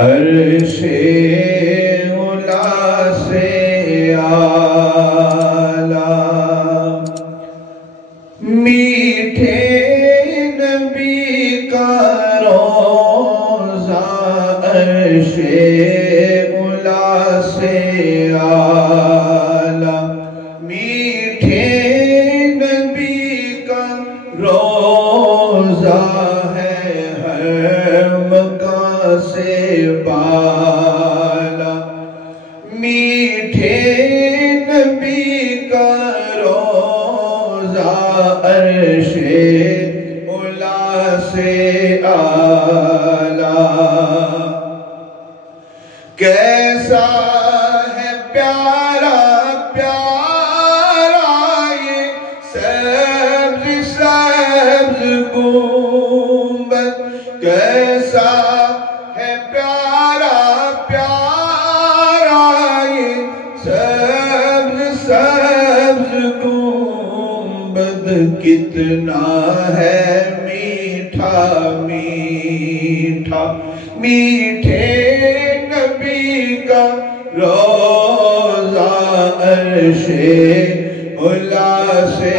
عرش علا سے اعلیٰ میٹھے نبی کا روضہ عرش علا سے اعلیٰ میٹھے نبی کا روضہ ہے ہر مکان سے بالا میٹھے نبی کا روضہ عرش علا سے اعلیٰ کیسا ہے پیارا پیارا یہ سبز سبز گنبد کیسا ہے پیارا پیارا یہ سبز سبز گنبد کتنا ہے میٹھا میٹھا میٹھے نبی کا روضہ عرش علا سے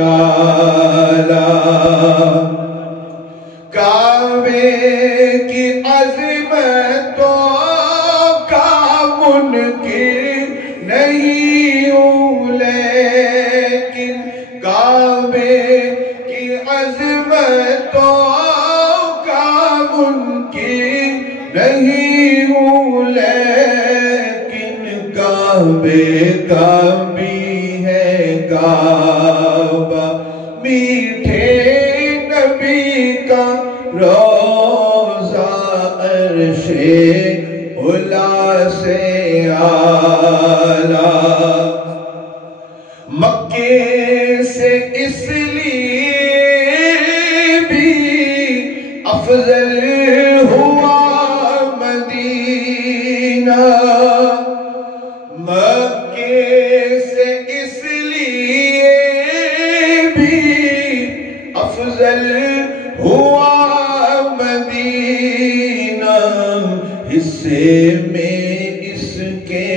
اعلیٰ کعبے کی عظمتوں کا منکر نہیں ہوں لیکن کعبے کی عظمتوں کا منکر نہیں ہوں لیکن کعبے کا بھی ہے کعبہ میٹھے نبی کا روضہ عرش علا سے اعلیٰ مکے سے اس لیے بھی افضل ہوا مدینہ مکے سے اس لیے بھی افضل ہوا مدینہ حصے میں اس کے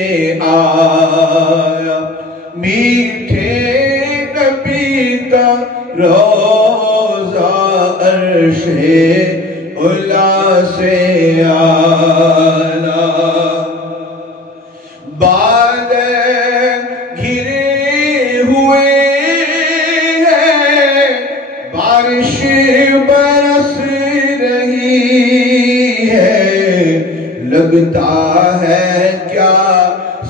آیا میٹھے نبی کا روضہ عرش علا سے اعلیٰ بادل گھرے ہوئے ہیں بارش برس رہی ہے لگتا ہے کیا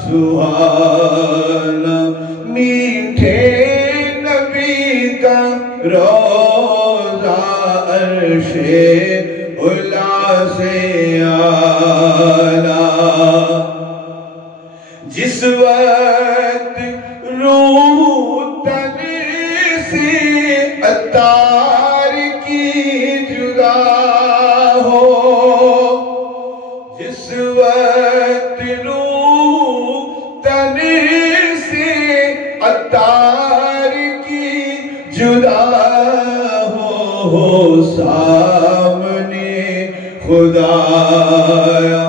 سہانا میٹھے نبی کا روضہ عرش علا سے اعلیٰ جس وقت روح تن سے عطار کی جدا ہو جس وقت روح تن سے عطار کی جدا ہو سامنے خدایا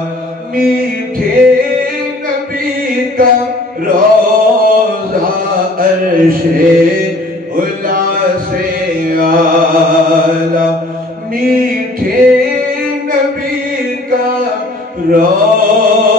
میٹھے نبی کا روضہ عرش علا سے اعلیٰ میٹھے نبی کا روضہ